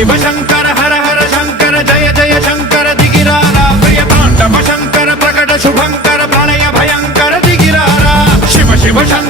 शिव शंकर हर हर शंकर जय जय शंकर दिगिरारा प्रिय तांडव शंकर प्रकट शुभंकर प्रणय भयंकर दिगिरारा शिव शिव शंकर